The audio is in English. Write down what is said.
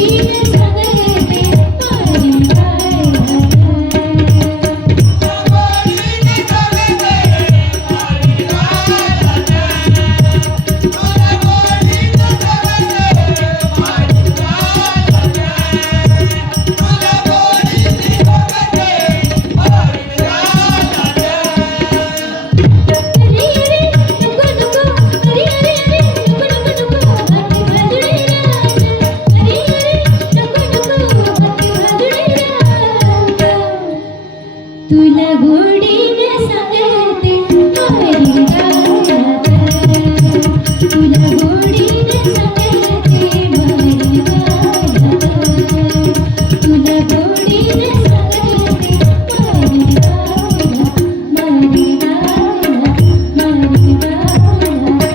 Thank you.